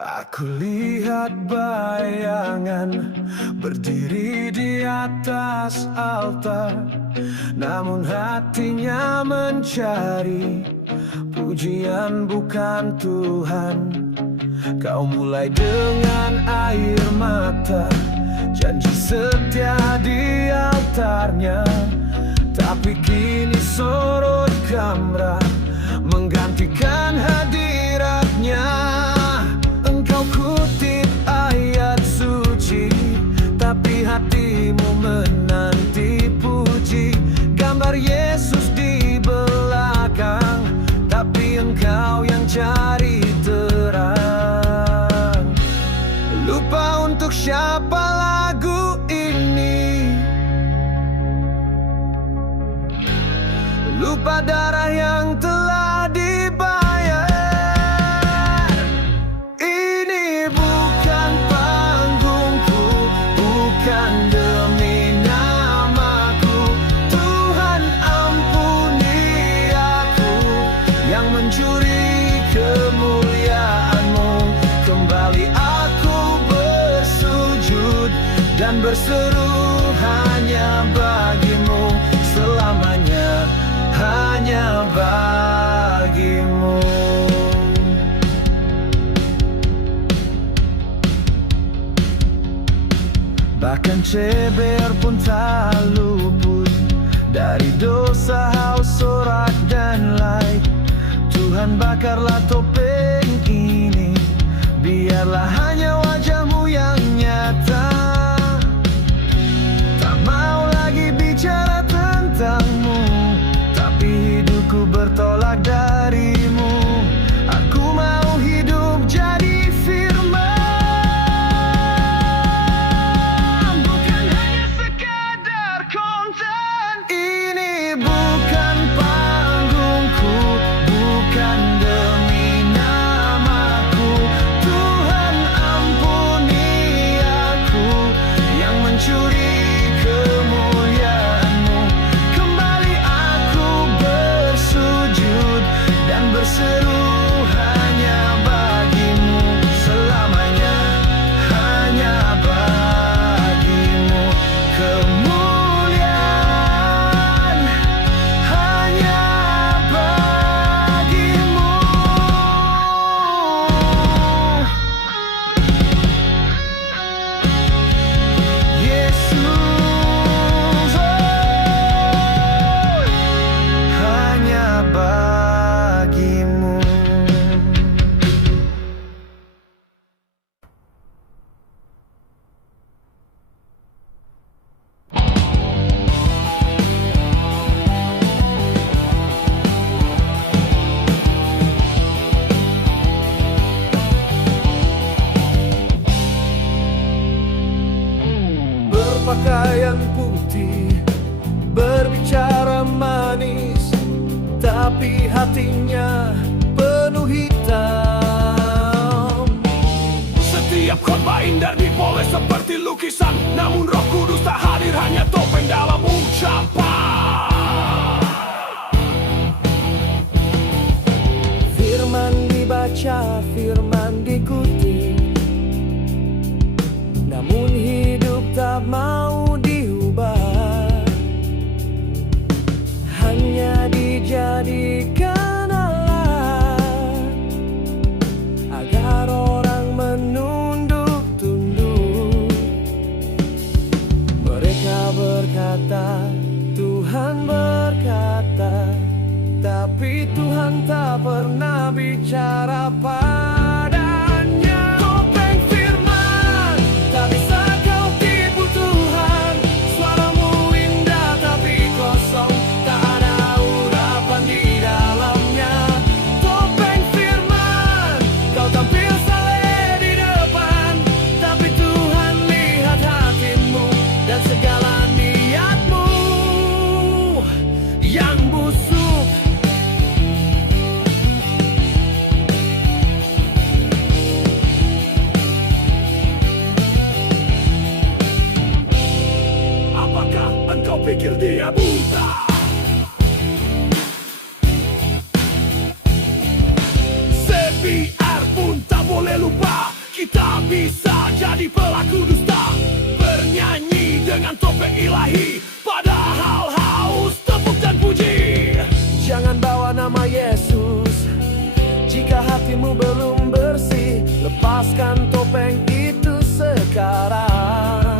Aku lihat bayangan berdiri di atas altar, namun hatinya mencari pujian bukan Tuhan. Kau mulai dengan air mata, janji setia di altarnya, tapi kini sorot kamera menggantikan hadiratnya. Engkau kutip ayat suci, tapi hatimu menanti puji. Gambar Yesus di belakang, tapi engkau yang cari terang. Lupa untuk siapa lagu ini, lupa darah yang telah dibayar. Ini bukan panggungku, bukan demi namaku. Tuhan ampuni aku yang mencuri kemuliaan-Mu. Kembali aku bersujud dan berseru hanya bagi-Mu selamanya, hanya bagi-Mu. Bahkan ceber pun tak luput dari dosa, haus, sorak, dan lain. Tuhan bakarlah topeng ini, biarlah hanya wajah-Mu yang nyata. Tak mau lagi bicara tentang-Mu, tapi hidupku bertolak dari-Mu. Aku mau hidup jadi firman, bukan hanya sekadar konten. Ini bukan panggungku, bukan demi namaku. Tuhan ampuni aku yang mencuri kemuliaan-Mu. Kembali aku bersujud dan berseru hanya bagi-Mu selamanya, hanya bagi-Mu kemuliaan, hanya bagi-Mu. Yesus, hanya bagi-Mu. Berpakaian putih, berbicara manis, tapi hatinya penuh hitam. Setiap khotbah indah dipoles seperti lukisan, namun Roh Kudus tak hadir, hanya topeng dalam ucapan. Firman dibaca, firman dikutip, namun hidup tak mau diubah. Hanya dijadikan alat agar orang menunduk tunduk. Mereka berkata, Tuhan berkata, tapi Tuhan tak pernah bicara padanya. Topeng firman, tak bisa kau tipu Tuhan. Suaramu indah tapi kosong, tak ada urapan di dalamnya. Topeng firman, kau tampil saleh di depan, tapi Tuhan lihat hatimu dan segala niatmu yang busuk. Apakah engkau pikir dia buta? Biarpun tak boleh lupa bisa jadi pelaku dusta, bernyanyi dengan topeng ilahi, padahal haus tepuk dan puji. Jangan bawa nama Yesus jika hatimu belum bersih. Lepaskan topeng itu sekarang,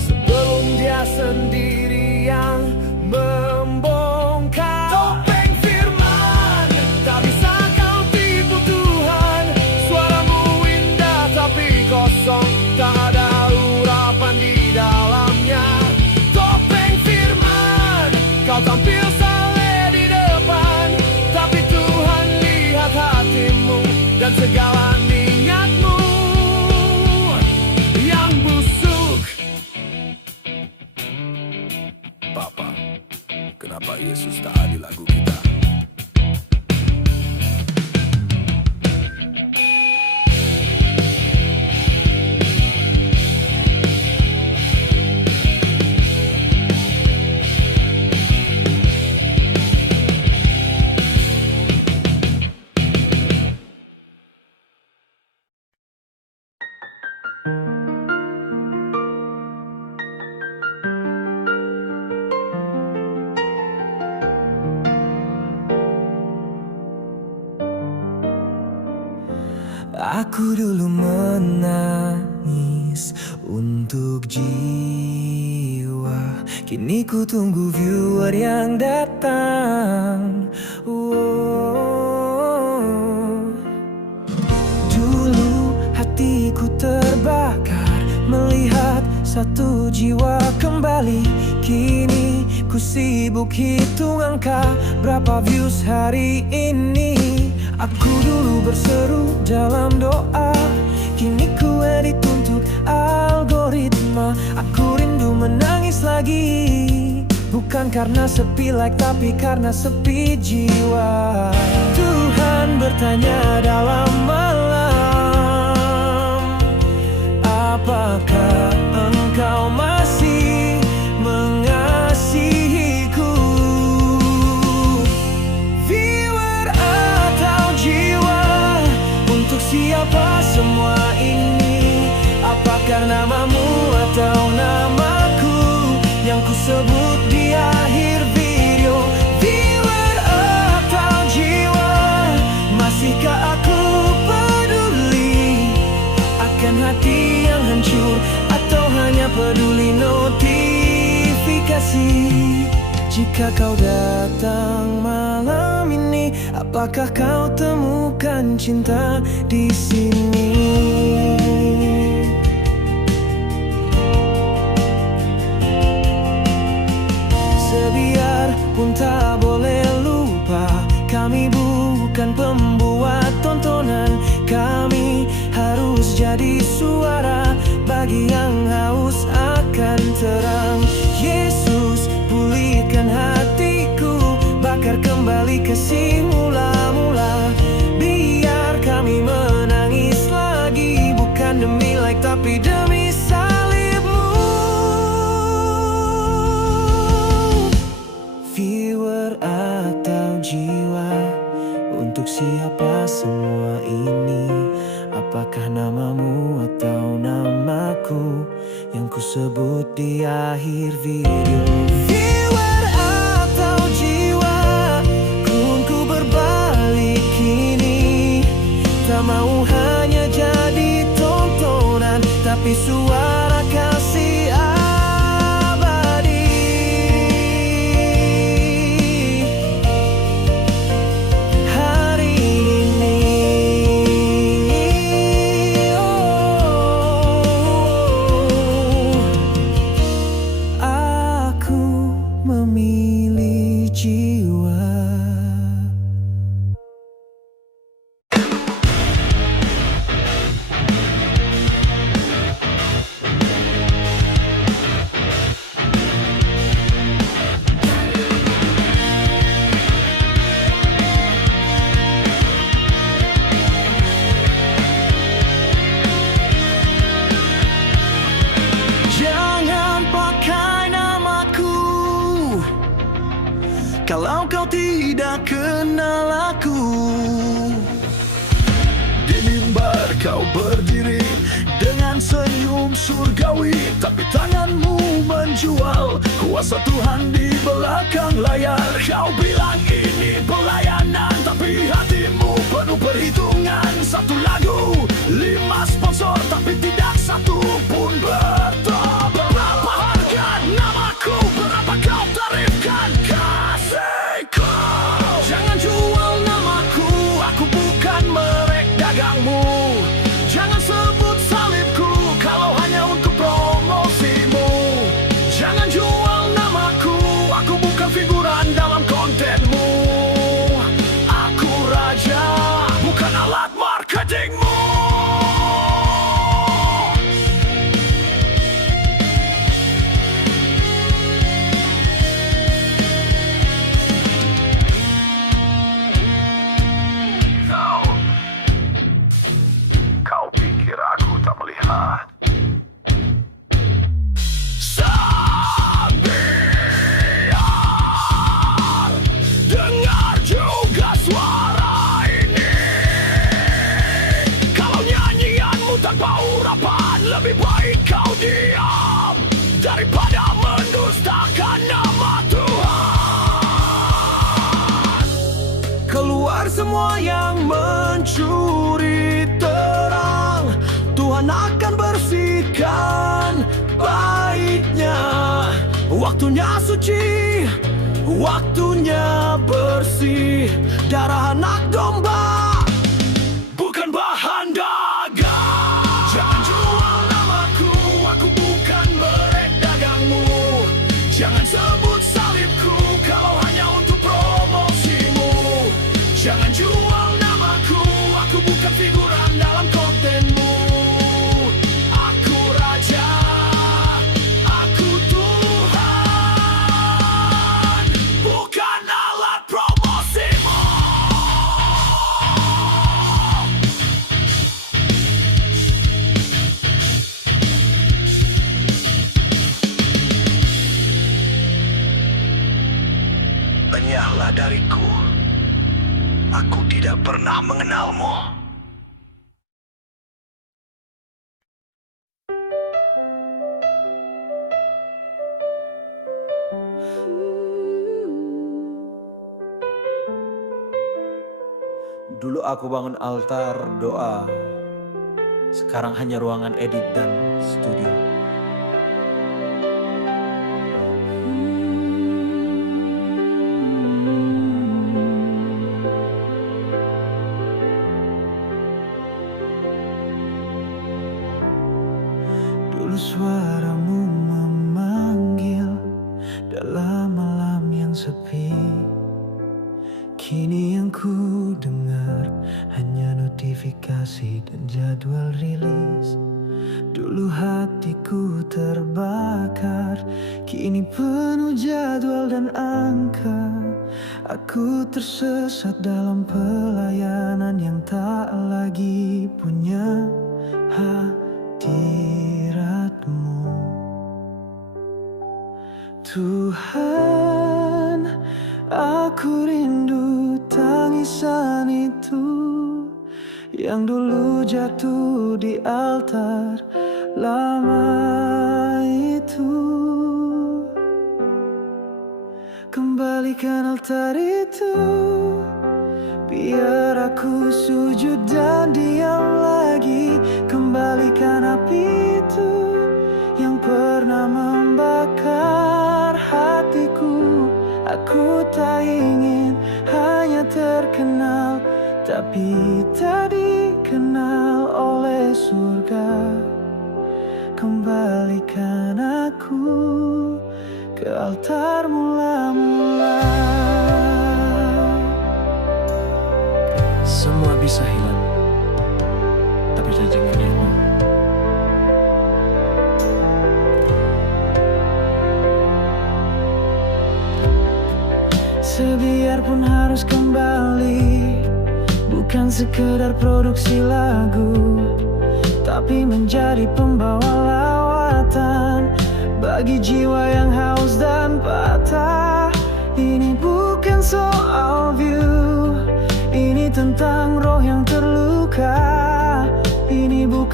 sebelum dia sendiri yang membongkar. Topeng firman, tak bisa kau tipu Tuhan. Suaramu indah tapi kosong, tak ada urapan di dalamnya. Topeng firman, kau tampil saleh di depan, tapi Tuhan lihat hatimu dan segala niatmu yang busuk. Papa, kenapa Yesus tak ada di lagu kita? Aku dulu menangis untuk jiwa, kini ku tunggu viewer yang datang. Dulu hatiku terbakar melihat satu jiwa kembali. Kini ku sibuk hitung angka, berapa views hari ini. Aku dulu berseru dalam doa, kini ku edit untuk algoritma. Aku rindu menangis lagi, bukan karena sepi like tapi karena sepi jiwa. Tuhan bertanya dalam malam, apakah engkau masih mengasihiku? Viewer atau jiwa, untuk siapa semua ini? Apakah namamu atau namaku yang ku sebut di akhir video? Viewer atau jiwa, masihkah aku peduli akan hati yang hancur, atau hanya peduli notifikasi? Jika kau datang malam ini, apakah kau temukan cinta di sini? Sebiar pun tak boleh lupa, kami bukan pembuat tontonan. Kami harus jadi suara bagi yang haus akan terang. Yesus, pulihkan hatiku, bakar kembali kasih mula-mula. Biar kami menangis lagi, bukan demi like tapi demi salibmu. Viewer atau jiwa, untuk siapa semua ini? Apakah namamu atau namaku yang ku sebut di akhir video? Viewer atau jiwa, ku berbalik kini. Tak mau hanya jadi tontonan, tapi suara kasih abadi. Hari ini aku memilih jiwa. kau berdiri dengan senyum surgawi, tapi tanganmu menjual kuasa Tuhan di belakang layar. Kau bilang ini pelayanan, tapi hatimu penuh perhitungan. Satu lagu, 5 sponsor, tapi tidak satu pun bertambah. Berapa harga namaku, berapa kau tarifkan kasihku? Jangan jual namaku, aku bukan merek dagangmu. Jangan sebut salibku kalau hanya untuk promosimu. Jangan jual namaku, aku bukan figuran dalam kontenmu. Aku raja, bukan alat marketingmu. Kau pikir aku tak melihat? Sabiar, dengar juga suara ini. Kalau nyanyianmu tanpa urapan, lebih baik kau diam daripada mendustakan nama Tuhan. Keluar semua yang mencuri terang, Tuhan akan bersihkan baiknya. Waktunya suci, waktunya bersih. Darah anak domba, bukan bahan dagang. Jangan jual namaku, aku bukan merek dagangmu. Jangan sebut salibku kalau hanya untuk promosimu. Jangan jual namaku, aku bukan figuran dalam kontenmu. Aku raja, aku Tuhan, bukan alat promosimu. Lenyahlah dariku, aku tidak pernah mengenalmu. Dulu aku bangun altar doa, sekarang hanya ruangan edit dan studio. Dulu suaramu memanggil dalam malam yang sepi. Kini yang ku dengar hanya notifikasi dan jadwal rilis. Dulu hatiku terbakar, kini penuh jadwal dan angka. Aku tersesat dalam pelayanan yang tak lagi punya hadiratmu. Tuhan, aku rindu tangisan itu yang dulu jatuh di altar lama itu. Kembalikan altar itu, biar aku sujud dan diam lagi. Kembalikan api itu yang pernah membakar hatiku. Aku tak ingin hanya terkenal, tapi tak dikenal oleh surga. Kembalikan aku ke altar mula-mula. Semua bisa hilang, tapi jangan hilang. Sebiarpun harus kembali, bukan sekedar produksi lagu, tapi menjadi pembawa lawatan bagi jiwa yang haus dan patah. Ini bukan soal view, ini tentang roh yang terluka.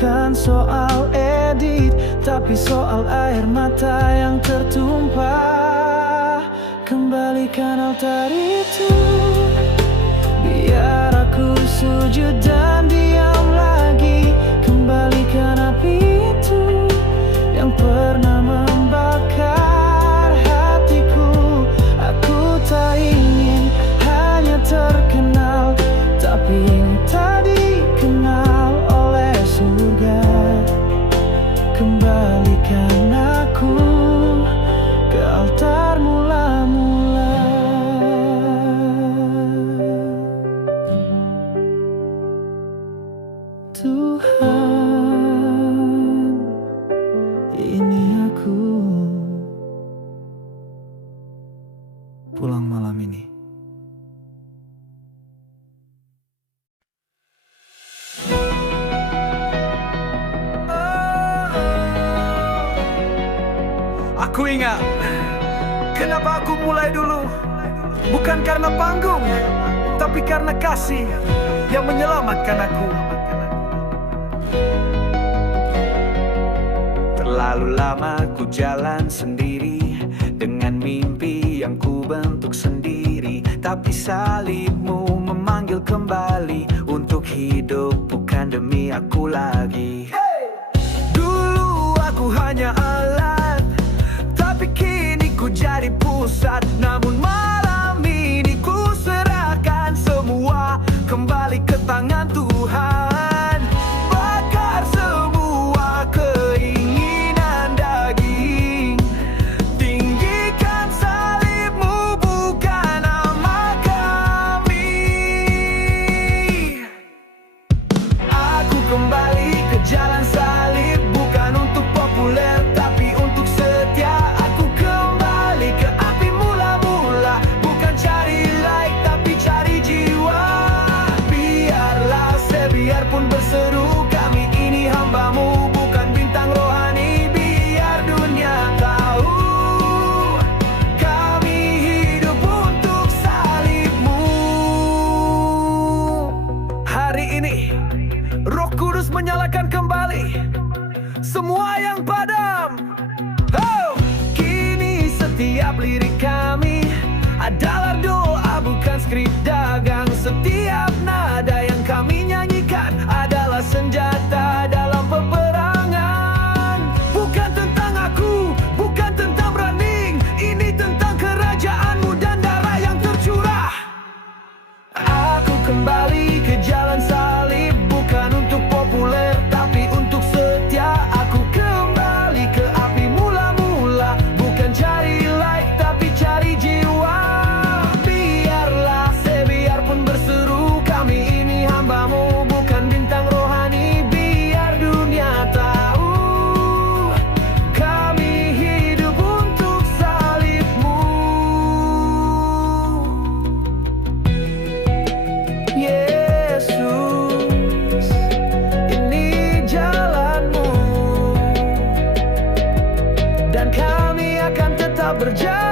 bukan soal edit, tapi soal air mata yang tertumpah. Kembalikan altar itu, biar aku sujud dan diam lagi. Kembalikan api itu yang pernah membakar hatiku. Aku tak ingin hanya terkenal, tapi ingin tadi kenal oleh surga. Kembalikan aku ke altar mula-mula. Tuhan, ini aku pulang malam ini. Aku ingat kenapa aku mulai dulu. Bukan karena panggung, tapi karena kasih yang menyelamatkan aku. Terlalu lama ku jalan sendiri dengan mimpi yang ku bentuk sendiri, tapi salibmu memanggil kembali untuk hidup, bukan demi aku lagi. Dulu aku hanya alat, tapi kini ku jadi pusat. Namun malam ini ku serahkan semua kembali ke tangan Tuhan. Bakar semua keinginan daging, tinggikan salibmu, bukan nama kami. Aku kembali ke jalan salib, bukan untuk populer, tapi untuk setia. Aku kembali ke api mula-mula, bukan cari like, tapi cari jiwa. Biarlah sebiarpun berseru, kami ini hambamu, bukan bintang rohani. Biar dunia tahu, kami hidup untuk salibmu. Hari ini Roh Kudus menyalakan kembali semua yang padam. Oh, kini setiap lirik kami adalah doa, bukan skrip dagang. Setiap nada yang kami nyanyikan adalah senjata dalam peperangan. Bukan tentang aku, bukan tentang running, ini tentang kerajaanmu dan darah yang tercurah. Aku kembali ke jalan salib, bukan untuk populer, tapi untuk setia. Aku kembali ke api mula-mula, bukan cari like, tapi cari jiwa. Biarlah sebiarpun berseru, kami ini hambamu, bukan bintang rohani. Biar dunia tahu, kami hidup untuk salibmu. Yesus, ini jalanmu, dan kami akan tetap berjalan.